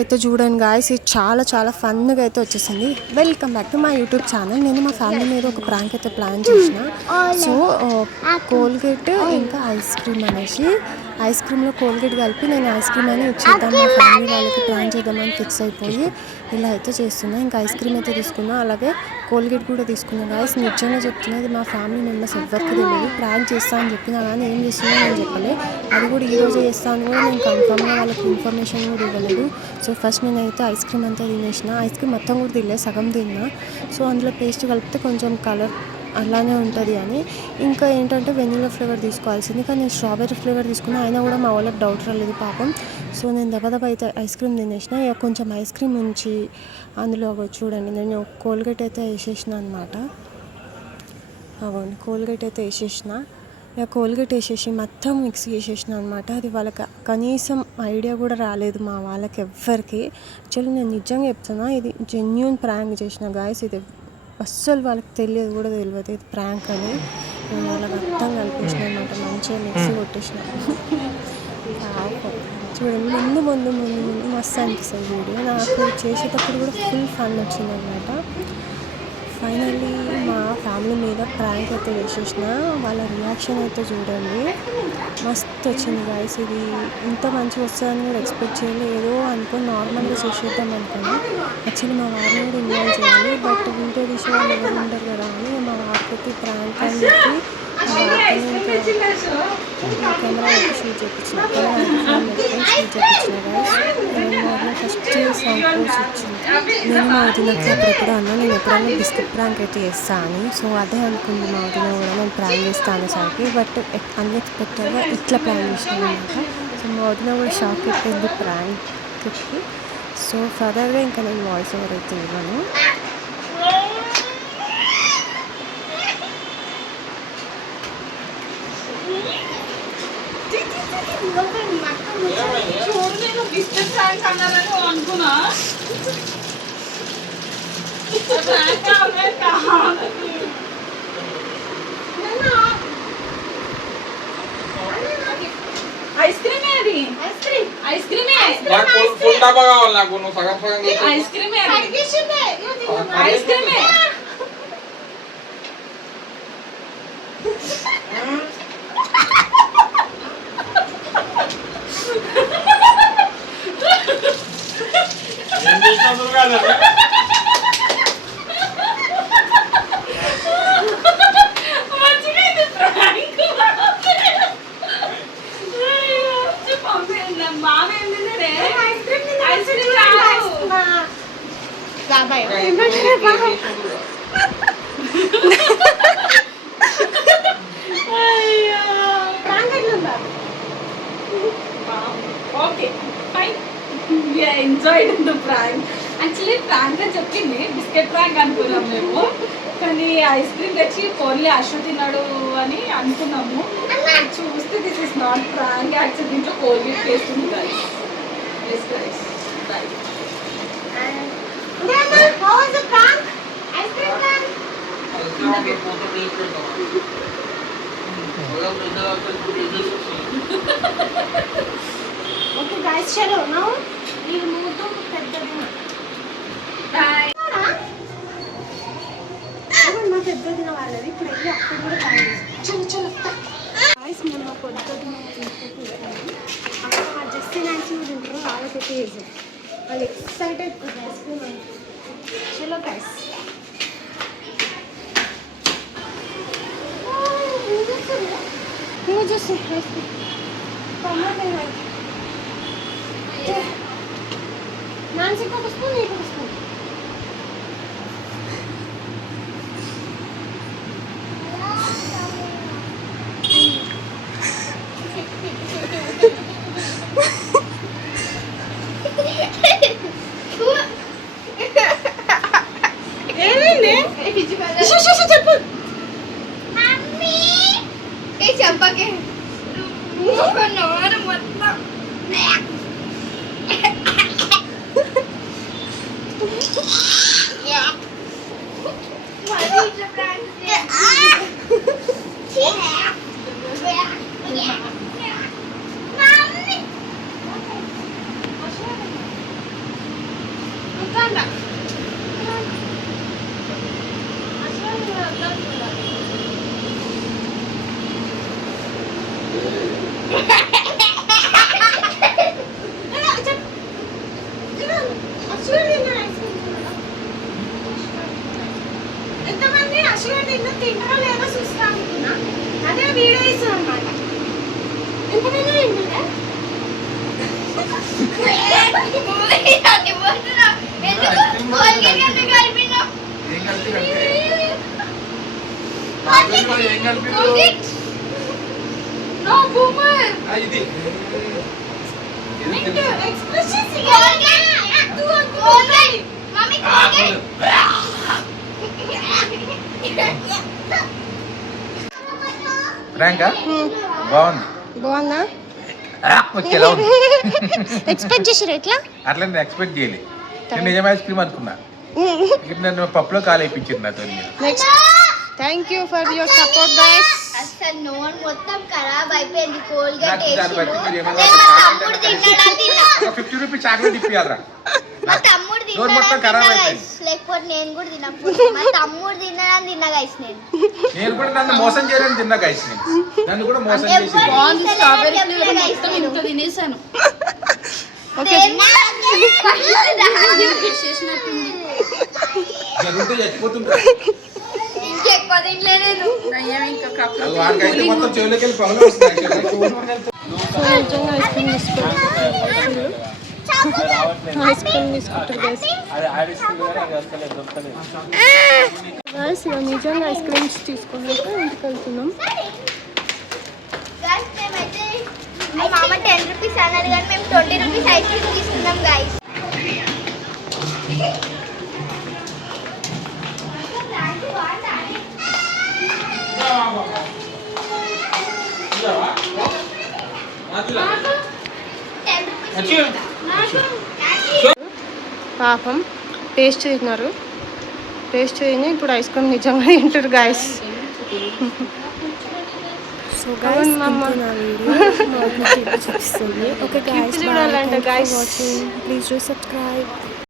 అయితే చూడండి గాయస్, ఇది చాలా చాలా ఫన్గా అయితే వచ్చేసింది. Welcome back to my YouTube channel. నేను మా ఫ్యామిలీ మీద ఒక ప్రాంక్ అయితే ప్లాన్ చేసిన. సో కోల్గేట్ ఇంకా ఐస్ క్రీమ్ అనేసి, ఐస్ క్రీమ్లో కోల్గేట్ కలిపి నేను ఐస్ క్రీమ్ అని ఇచ్చేద్దాం మా ఫ్యామిలీ వాళ్ళకి ప్లాన్ చేద్దామని ఫిక్స్ అయిపోయి ఇలా అయితే చేస్తున్నా. ఇంకా ఐస్ క్రీమ్ అయితే తీసుకున్నా, అలాగే కోల్గేట్ కూడా తీసుకున్నా. గాయస్ నిజంగా చెప్తున్నది, మా ఫ్యామిలీ మెంబర్స్ ఎవరికి తెలియదు. ప్రాంక్ చేస్తా అని చెప్పినా కానీ ఏం చేస్తున్నా నేను చెప్పలే. అది కూడా ఈరోజే చేస్తాను కూడా నేను కన్ఫర్మ్గా వాళ్ళకి ఇన్ఫర్మేషన్ కూడా ఇవ్వలేదు. సో ఫస్ట్ నేనైతే ఐస్ క్రీమ్ అంతా తినేసిన. ఐస్ క్రీమ్ మొత్తం కూడా తినలేదు, సగం తిన్నా. సో అందులో పేస్ట్ కలిపితే కొంచెం కలర్ అలానే ఉంటుంది అని. ఇంకా ఏంటంటే వెనిలా ఫ్లేవర్ తీసుకోవాల్సింది, కానీ నేను స్ట్రాబెర్రీ ఫ్లేవర్ తీసుకున్నా. అయినా కూడా మా వాళ్ళకి డౌట్ రాలేదు పాపం. సో నేను దెబ్బ అయితే ఐస్ క్రీమ్ తినేసిన. ఇక కొంచెం ఐస్ క్రీమ్ ఉంచి అందులో చూడండి నేను కోల్గేట్ అయితే వేసేసిన అనమాట. అవ్వండి కోల్గేట్ అయితే వేసేసిన. ఇక కోల్గేట్ వేసేసి మొత్తం మిక్స్ చేసేసిన అనమాట. అది వాళ్ళకి కనీసం ఐడియా కూడా రాలేదు, మా వాళ్ళకి ఎవ్వరికి. యాక్చువల్లీ నేను నిజంగా చెప్తున్నా, ఇది జెన్యూన్ ప్రాంక్ చేసిన గాయస్. ఇది అస్సలు వాళ్ళకి తెలియదు కూడా తెలియదు ఇది ప్రాంక్ అని. నేను వాళ్ళకి మొత్తం కలిపేసిన అనమాట, మంచిగా మిక్సీ కొట్టేసిన. చూడండి ముందు ముందు ముందు ముందు మస్తు అనిపిస్తుంది వీడియో. నాకు చేసేటప్పుడు కూడా ఫుల్ ఫన్ వచ్చింది అనమాట. ఫైనల్లీ మా ఫ్యామిలీ మీద ప్రాంక్ అయితే చేసేసిన. వాళ్ళ రియాక్షన్ అయితే చూడండి, మస్తు వచ్చింది గాయస్. ఇది ఇంత మంచిగా వస్తుందని కూడా ఎక్స్పెక్ట్ చేయలేదు. ఏదో అనుకుని నార్మల్గా చేసేద్దాం అనుకున్నా. యాక్చువల్లీ మా వారిని కూడా ఇన్వాల్వ్ చేయాలి, బట్ వీడియో తీసే వాళ్ళు ఎవరు ఉండరు కదా అని మా వారికి ప్రాంక్ అని చెప్పి కెమెరా అయితే షూట్ చేయించిన. షూట్ చేయించిన గాయస్. ఫస్ట్ సౌండ్ కోర్స్ ఇచ్చింది. నేను మా వదినకి అప్పుడెప్పుడు అన్నా నేను ఎప్పుడైనా బిస్కెట్ ప్రాంక్ అయితే చేస్తాను అని. సో అదే అనుకుంది మా వదిన కూడా, నేను ప్రాంక్ చేస్తాను సరికి. బట్ అన్ఎక్స్పెక్టెడ్గా ఇట్లా ప్లాన్ చేసాను అనమాట. సో మా వదిన కూడా షాక్ అయిపోయింది ప్రాంక్కి. సో ఫర్దర్గా ఇంకా నేను వాయిస్ ఓవర్ అయితే ఇవ్వను. బిస్కెట్ ఫ్రాంక్ అన్నారని అనుకున్నా. ఐస్ క్రీమే అది, ఐస్ క్రీమే ఫుల్ డబ్బా కావాలి నాకు. నువ్వు సగం సగం ఐస్ క్రీమే, ఐస్ క్రీమే. Okay fine, we enjoyed the prank. Actually prank అని చెప్పింది, బిస్కెట్ ప్రాంక్ అనుకున్నాం మేము, కానీ ఐస్ క్రీమ్ తెచ్చి ఓన్లీ అశ్వ తిన్నాడు అని అనుకున్నాము. చూస్తే this is not prank. Actually దీంట్లో కోల్గేట్ టేస్ట్ ఉంది guys. Yes guys, right. How was the prank? Ice cream prank? Okay guys, chalo now. You move to పెద్దదిన. Bye. మా పెద్దదిన వాళ్ళది ఇప్పుడు వెళ్ళి అక్కడ కూడా ట్రై చేస్తాం. చలో గాయస్, మొన్న పొద్దున్న అక్కడ జస్ట్ నాన్సీ కూడా ఉంటారు, వాళ్ళకైతే చేసాం. వాళ్ళు ఎక్సైటెడ్ ఐస్ క్రీమ్ అని. చలో గైస్, నువ్వు చూసి ఐస్ క్రీమ్ నాన్సీకి ఒక స్పూన్, నీకు ఒక స్పూన్. చెప్పు చెప్పకే ఎంతమంది అశ్వర్ తింటారో లేదో చూస్తా అనుకున్నా. అదే వీడియో ఇస్తాను అనమాట. ఎంతమంది తింటారా? No, boomer. ఇది ఎక్స్ప్రెషన్స్ ప్రాంకా బాగుంది. బాగుందా? వచ్చేలా ఉంది. ఎక్స్పెక్ట్ చేసిరు ఎట్లా? అట్లా నేను ఎక్స్పెక్ట్ చేయలేదు. నేను నిజం ఐస్ క్రీమ్ అనుకున్నా. ఇప్పుడు నన్ను పప్పులో కాలు వేయించింది నాతో మీరు. Next thank you for your support guys. అసలు నోన్ మొత్తం ఖరాబ్ అయిపోయింది. కోల్గేట్ నాకు దాన్ని బట్టి మీరు ఏమన్నా మా తమ్ముడు తిన్నాడని తిన్నా. ఒక 50 రూపీస్ చాక్లెట్ ఇప్పియాలరా. మా తమ్ముడు నోరు మొత్తం తిన్నాడని ఖరాబ్ తిన్నా అయిపోయింది. guys. లేకపోతే నేను కూడా తినకపోతే మా తమ్ముడు తిన్నాడని తిన్నా గైస్ నేను. నేను కూడా నన్ను మోసం చేయడానికి తిన్నా గైస్. నన్ను కూడా మోసం చేసి బాగుంది. స్ట్రాబెరీ చెప్తే ఫ్లేవర్ guys మొత్తం నేను. ఇంత తినేసాను. చేసినట్టుంది. జరుగుతూ చచ్చిపోతుంటా. ఇంకెక్కువ తినలే నేను. నయ్యం ఇంకా కప్పు అది వాడికైతే మొత్తం చెవులోకి వెళ్ళి పొగలు వస్తుంది. నిజంగా ఐస్ క్రీమ్ ఐస్ క్రీమ్ తీసుకుంటారు గైస్. గైస్ నిజంగా ఐస్ క్రీమ్స్ తీసుకున్నాక ఇంటికి వెళ్తున్నాం. Guys, మేమైతే మా మామ 10 రూపీస్ అన్నది కానీ మేము 20 రూపీస్ ఐస్ క్రీమ్ తీసుకున్నాం గైస్. పాపం టేస్ట్ తిన్నారు. టేస్ట్ తిని ఇప్పుడు ఐస్ క్రీమ్ నిజంగా తింటారు గైస్. సో గైస్ నా వీడియో చూపిస్తుంది. ఓకే గైస్, చూడాలంట guys. Please do subscribe.